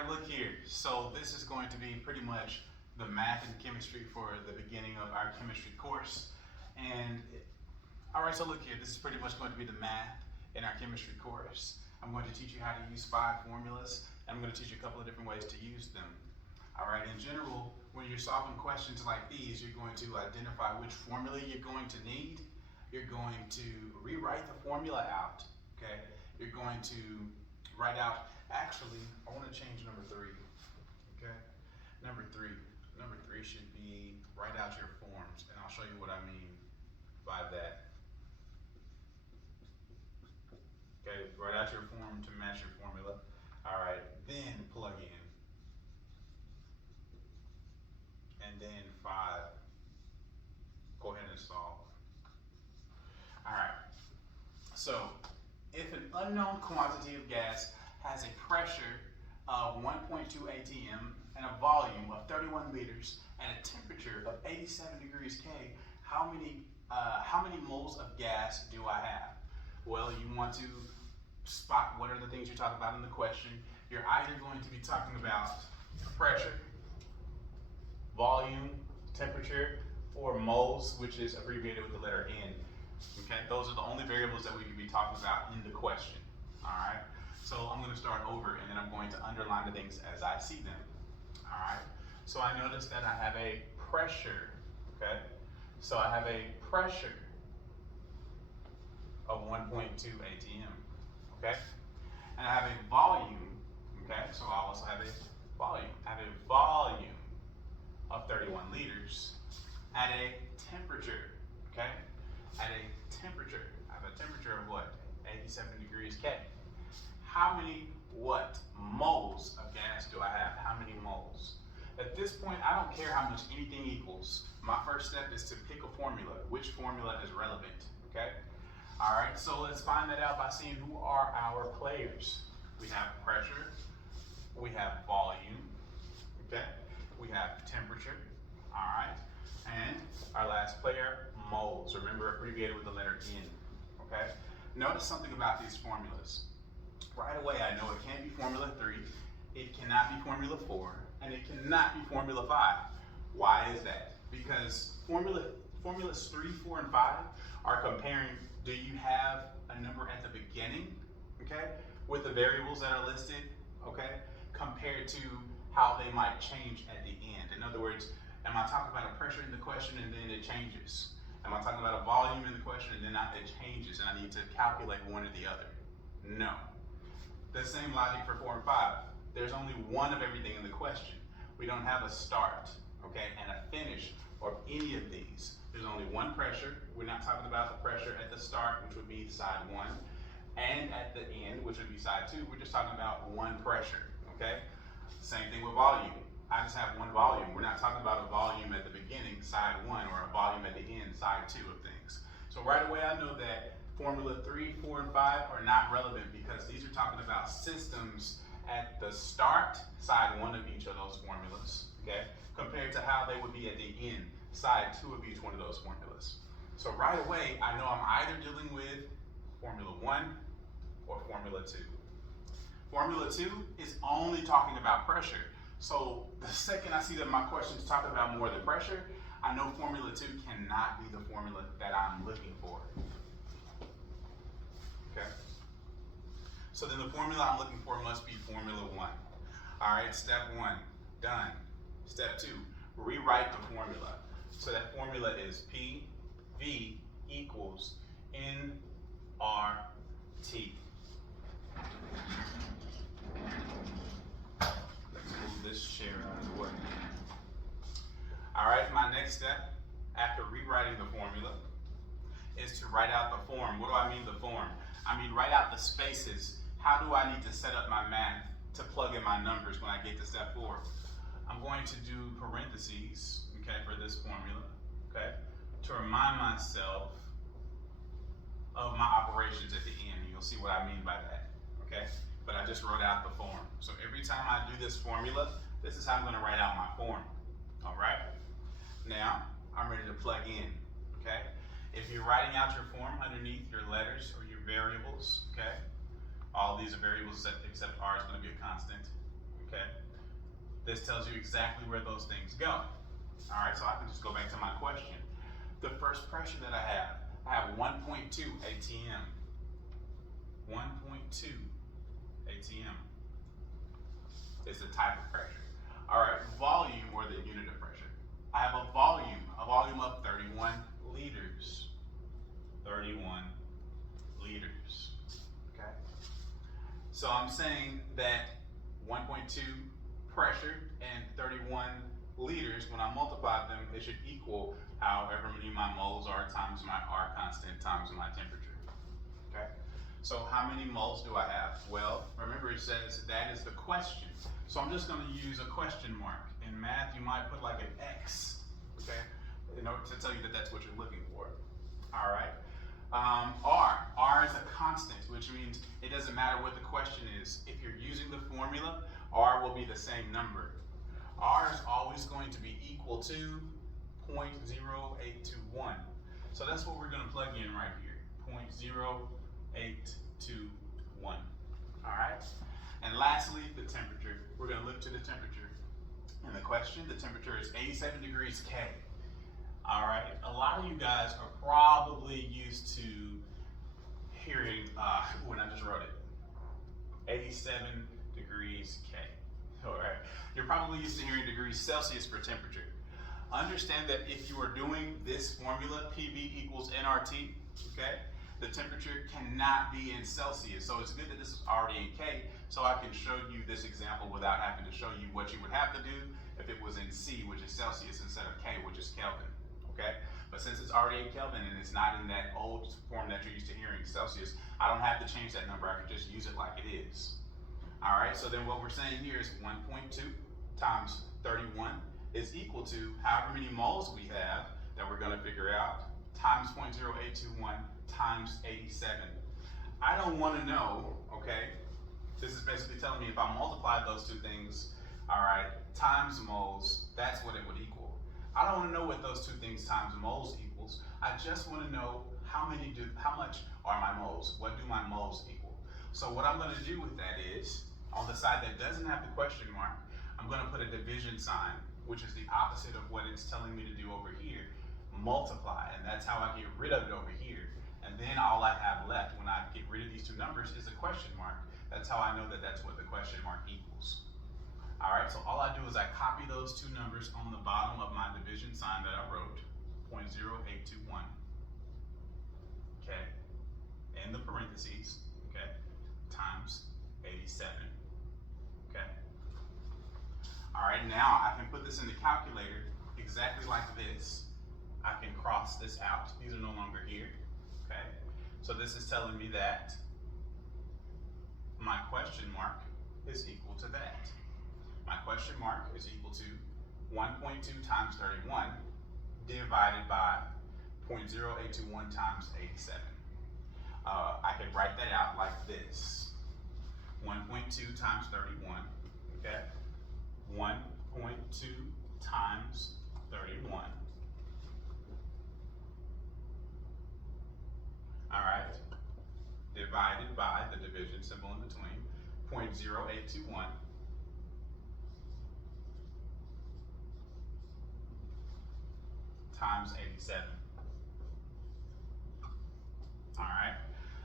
right, look here. So this is going to be pretty much the math and chemistry for the beginning of our chemistry course. And all right, so look here, this is pretty much going to be the math in our chemistry course. I'm going to teach you how to use 5 formulas, and I'm going to teach you a couple of different ways to use them. All right, in general, when you're solving questions like these, you're going to identify which formula you're going to need. You're going to rewrite the formula out, okay? You're going to write out, actually, I want to change number 3, okay? Number three should be write out your forms, and I'll show you what I mean by that. Okay, write out your form to match your formula. All right, then plug in. And then 5. Go ahead and solve. All right, so if an unknown quantity of gas has a pressure of 1.2 atm and a volume of 31 liters and a temperature of 87 degrees K, how many moles of gas do I have? Well, you want to spot what are the things you're talking about in the question. You're either going to be talking about pressure, volume, temperature, or moles, which is abbreviated with the letter N. Okay, those are the only variables that we can be talking about in the question. All right, so I'm going to start over, and then I'm going to underline the things as I see them. All right, so I notice that I have a pressure. Okay, so I have a pressure of 1.2 atm. Okay, and I have a volume. Okay, so I also have a volume. I have a volume of 31 liters at a temperature. Okay, at a temperature. I have a temperature of what? 87 degrees K. How many moles of gas do I have? How many moles? At this point, I don't care how much anything equals. My first step is to pick a formula. Which formula is relevant? Okay. All right, so let's find that out by seeing who are our players. We have pressure, we have volume, okay? We have temperature, all right? And our last player, moles. Remember, abbreviated with the letter N, okay? Notice something about these formulas. Right away, I know it can't be formula 3, it cannot be formula 4, and it cannot be formula 5. Why is that? Because formulas 3, 4, and 5 are comparing, do you have a number at the beginning, okay, with the variables that are listed, okay, compared to how they might change at the end. In other words, am I talking about a pressure in the question and then it changes? Am I talking about a volume in the question and then it changes and I need to calculate one or the other? No. The same logic for 4 and 5. There's only one of everything in the question. We don't have a start, okay, and a finish of any of these. There's only one pressure. We're not talking about the pressure at the start, which would be side 1, and at the end, which would be side 2. We're just talking about one pressure, okay? Same thing with volume. I just have one volume. We're not talking about a volume at the beginning, side 1, or a volume at the end, side 2 of things. So right away, I know that formula 3, 4, and 5 are not relevant because these are talking about systems at the start, side 1 of each of those formulas, okay, compared to how they would be at the end, side 2 of each one of those formulas. So right away, I know I'm either dealing with formula 1 or formula 2. Formula 2 is only talking about pressure. So the second I see that my question is talking about more than pressure, I know formula 2 cannot be the formula that I'm looking for. Okay? So then the formula I'm looking for must be formula 1. All right, step 1, done. Step 2, rewrite the formula. So that formula is PV equals nRT. Let's move this chair out of the way. All right, my next step after rewriting the formula is to write out the form. What do I mean the form? I mean write out the spaces. How do I need to set up my math to plug in my numbers when I get to step 4? I'm going to do parentheses, okay, for this formula, okay, to remind myself of my operations at the end. You'll see what I mean by that, okay? But I just wrote out the form. So every time I do this formula, this is how I'm going to write out my form, all right? Now, I'm ready to plug in, okay? If you're writing out your form underneath your letters or your variables, okay? All of these are variables except R is going to be a constant, okay? This tells you exactly where those things go. All right, so I can just go back to my question. The first pressure that I have 1.2 atm. 1.2 atm is the type of pressure. All right, volume, or the unit of pressure. I have a volume of 31 liters. 31 liters, okay? So I'm saying that 1.2 pressure and 31 liters, when I multiply them, it should equal however many of my moles are times my R constant times my temperature, okay? So how many moles do I have? Well, remember it says that is the question. So I'm just gonna use a question mark. In math, you might put like an X, okay? In order to tell you that that's what you're looking for, all right? R is a constant, which means it doesn't matter what the question is. If you're using the formula, R will be the same number. R is always going to be equal to 0.0821. So that's what we're going to plug in right here, 0.0821. All right? And lastly, the temperature. We're going to look to the temperature. In the question, the temperature is 87 degrees K. All right, a lot of you guys are probably used to hearing, when I just wrote it, 87 degrees K. All right, you're probably used to hearing degrees Celsius for temperature. Understand that if you are doing this formula, PV equals nRT, okay, the temperature cannot be in Celsius. So it's good that this is already in K, so I can show you this example without having to show you what you would have to do if it was in C, which is Celsius, instead of K, which is Kelvin. Okay, but since it's already in Kelvin and it's not in that old form that you're used to hearing, Celsius, I don't have to change that number. I can just use it like it is. All right, so then what we're saying here is 1.2 times 31 is equal to however many moles we have that we're going to figure out times 0.0821 times 87. I don't want to know, okay, this is basically telling me if I multiply those two things, all right, times moles, that's what it would equal. I don't want to know what those two things times moles equals. I just want to know how much are my moles? What do my moles equal? So what I'm going to do with that is, on the side that doesn't have the question mark, I'm going to put a division sign, which is the opposite of what it's telling me to do over here, multiply, and that's how I get rid of it over here. And then all I have left when I get rid of these two numbers is a question mark. That's how I know that that's what the question mark equals. All right, so all I do is I copy those two numbers on the bottom of my division sign that I wrote, 0.0821, okay, in the parentheses, okay, times 87, okay. All right, now I can put this in the calculator exactly like this. I can cross this out. These are no longer here, okay. So this is telling me that my question mark is equal to that. My question mark is equal to 1.2 times 31 divided by 0.0821 times 87. I could write that out like this. 1.2 times 31, okay? 1.2 times 31. All right, divided by the division symbol in between, 0.0821 times 87. All right,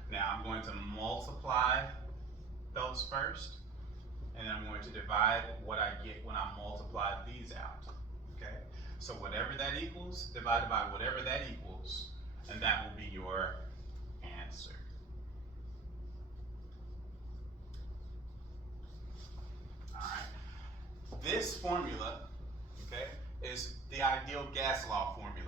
now I'm going to multiply those first, and I'm going to divide what I get when I multiply these out, okay? So whatever that equals, divided by whatever that equals, and that will be your answer. All right, this formula, okay, is the ideal gas law formula.